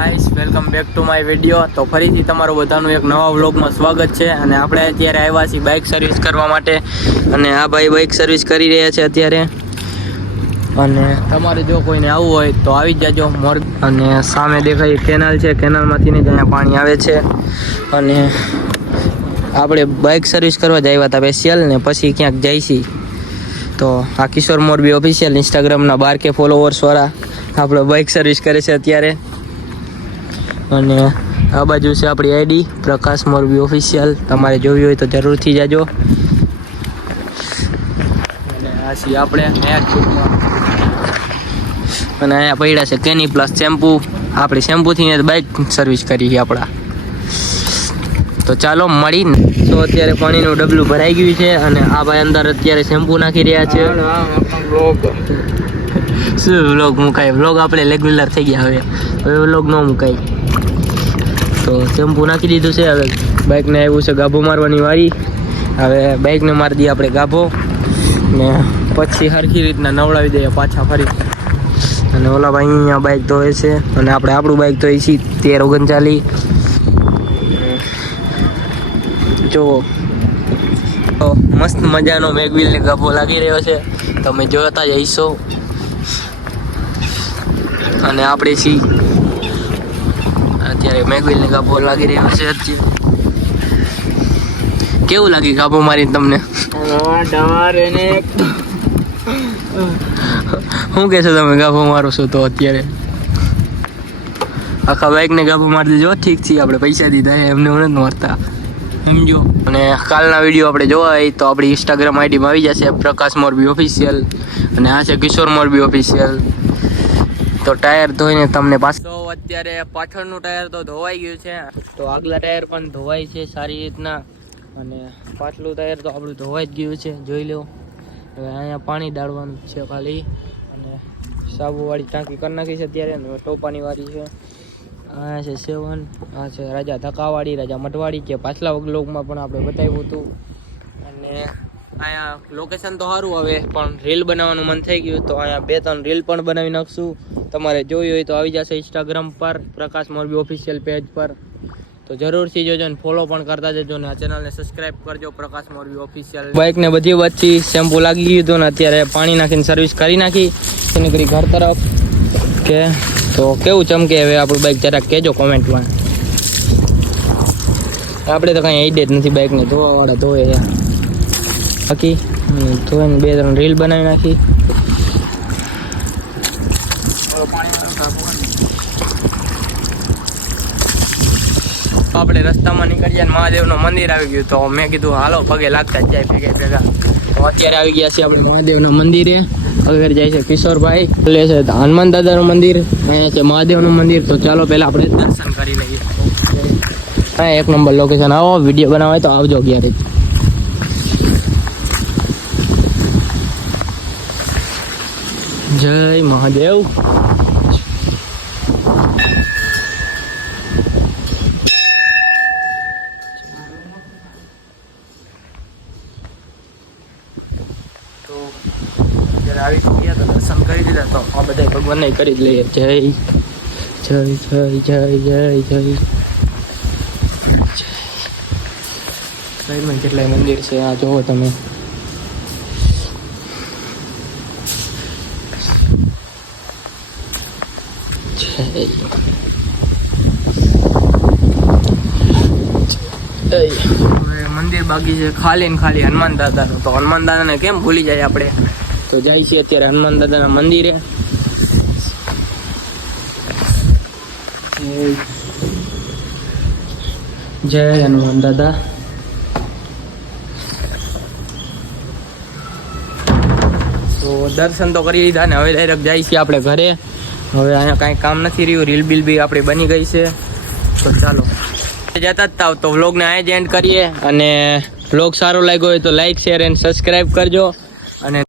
Guys welcome back to my video. તો ફરીથી તમારું બધાનું એક નવા વ્લોગમાં સ્વાગત છે। અને આપણે અત્યારે આવ્યા છીએ બાઇક સર્વિસ કરવા માટે, અને આ ભાઈ બાઇક સર્વિસ કરી રહ્યા છે અત્યારે। અને તમારે જો કોઈને આવવું હોય તો આવી જજો મોર। અને સામે દેખાય કેનાલ છે, કેનાલમાંથી ને ત્યાં પાણી આવે છે। અને આપણે બાઇક સર્વિસ કરવા જ આવ્યા હતા સ્પેશિયલ, ને પછી ક્યાંક જઈશી। તો આ કિશોર મોરબી ઓફિશિયલ ઇન્સ્ટાગ્રામના 12K ફોલોવર્સવાળા આપણે બાઇક સર્વિસ કરે છે અત્યારે। અને આ બાજુ છે આપણી આઈડી પ્રકાશ મોરબી ઓફિશિયલ, તમારે જોવી હોય તો જરૂરથી જાજો। અને આ છીએ આપણે નયા ગ્રુપમાં, અને અહીંયા પડ્યા છે કેની પ્લસ શેમ્પૂ। આપણી શેમ્પૂથી બાઇક સર્વિસ કરી આપણા। તો ચાલો મળીને। તો અત્યારે પાણીનું ડબલું ભરાઈ ગયું છે, અને આ ભાઈ અંદર અત્યારે શેમ્પૂ નાખી રહ્યા છે। શું વ્લોગ મુકાય? વ્લોગ આપણે રેગ્યુલર થઈ ગયા, હવે વ્લોગ ન મુકાય। તો શેમ્પૂ નાખી દીધું છે, હવે બાઇકને આવ્યું છે ગાભો મારવાની વારી। હવે બાઇકને મારી દઈએ આપણે ગાભો, ને પછી સરખી રીતના નવડાવી દઈએ પાછા ફરી। અને ઓલા ભાઈ અહીંયા બાઇક ધોવે છે, અને આપણે આપણું બાઇક ધોઈએ છીએ 1339। જુઓ તો મસ્ત મજાનો મેગવિલને ગાભો લાગી રહ્યો છે, તમે જોતા જઈશો। અને આપણે છીએ અત્યારે મેગવિલને ગાભો લાગી રહ્યો છે। કેવું લાગી ગાભો મારીને તમને? શું કહેશો તમે ગાભો મારો છો તો? અત્યારે આખા બાઇકને ગાભો મારી દીધો। ઠીક છે, આપણે પૈસા દીધા એમને નથી મારતા, સમજો। અને કાલના વિડીયો આપણે જોવા હોય તો આપણી ઇન્સ્ટાગ્રામ આઈડીમાં આવી જશે પ્રકાશ મોરબી ઓફિશિયલ, અને આ છે કિશોર મોરબી ઓફિશિયલ। તો ટાયર ધોઈને તમને પાછું, તો અત્યારે પાછળનું ટાયર તો ધોવાઈ ગયું છે, તો આગલા ટાયર પણ ધોવાય છે સારી રીતના, અને પાછલું ટાયર તો આપણું ધોવાઈ જ ગયું છે, જોઈ લો। હવે અહીંયા પાણી ડાળવાનું છે ખાલી, અને સાબુવાળી ટાંકી કરી નાખી છે અત્યારે, ટોપાની વાળી છે। આ છે 7, આ છે રાજા ધક્કાવાળી, રાજા મઢવાળી, કે પાછલા વ્લોગમાં પણ આપણે બતાવ્યું હતું। અને અહીંયા લોકેશન તો સારું, હવે પણ રીલ બનાવવાનું મન થઈ ગયું તો અહીંયા 2-3 રીલ પણ બનાવી નાખશું। તમારે જોઈ હોય તો આવી જશે ઇન્સ્ટાગ્રામ પર પ્રકાશ મોરબી ઓફિશિયલ પેજ પર, તો જરૂરથી જોજો, ને ફોલો પણ કરતા જજો, ને આ ચેનલને સબસ્ક્રાઇબ કરજો પ્રકાશ મોરબી ઓફિશિયલ। બાઇકને બધી વચ્ચે શેમ્પૂ લાગી ગયું હતું, ને અત્યારે પાણી નાખીને સર્વિસ કરી નાખી નીકળી ઘર તરફ। કે તો કેવું ચમકે હવે આપણું બાઇક જરાક કહેજો કોમેન્ટમાં। આપણે તો કાંઈ આઈડિયા જ નથી બાઇકને ધોવાવાળા ધોવે, બાકી ધોઈને 2-3 રીલ બનાવી નાખી। આપણે રસ્તામાં નીકળ્યા ને મહાદેવનું મંદિર આવી ગયું, તો મેં કીધું હાલો પગે લાગતા જ જાય ભેગા। તો અત્યારે આવી ગયા છીએ આપણે મહાદેવના મંદિરે। આગળ જાય છે કિશોરભાઈ, લે છે હનુમાન દાદાનું મંદિર, અહીંયા છે મહાદેવનું મંદિર। તો ચાલો પહેલા આપણે દર્શન કરી લઈએ। હા, એક નંબર લોકેશન, આવો વિડીયો બનાવો તો આવજો ક્યારેક। જય મહાદેવ। તો અત્યારે આવી ગયા તો દર્શન કરી દીધા, તો આ બધા ભગવાનને કરી જ લઈએ। જય જય જય જય જય જય જય। કેટલાય મંદિર છે, આ જોવો તમે। મંદિર બાકી છે ખાલી ને ખાલી હનુમાન દાદાનું, તો હનુમાન દાદાને કેમ ભૂલી જાય આપણે? તો જાય છીએ અત્યારે હનુમાન દાદાના મંદિરે। જય હનુમાન દાદા। તો દર્શન તો કરી લીધા ને હવે ડાયરેક્ટ જાય છીએ આપણે ઘરે। હવે અહીંયા કાંઈ કામ નથી રહ્યું, રીલ બિલ બી આપણી બની ગઈ છે। તો ચાલો જતા જ થાવ, તો વ્લોગને આ જ એન્ડ કરીએ। અને વ્લોગ સારો લાગ્યો હોય તો લાઈક, શેર એન્ડ સબસ્ક્રાઈબ કરજો। અને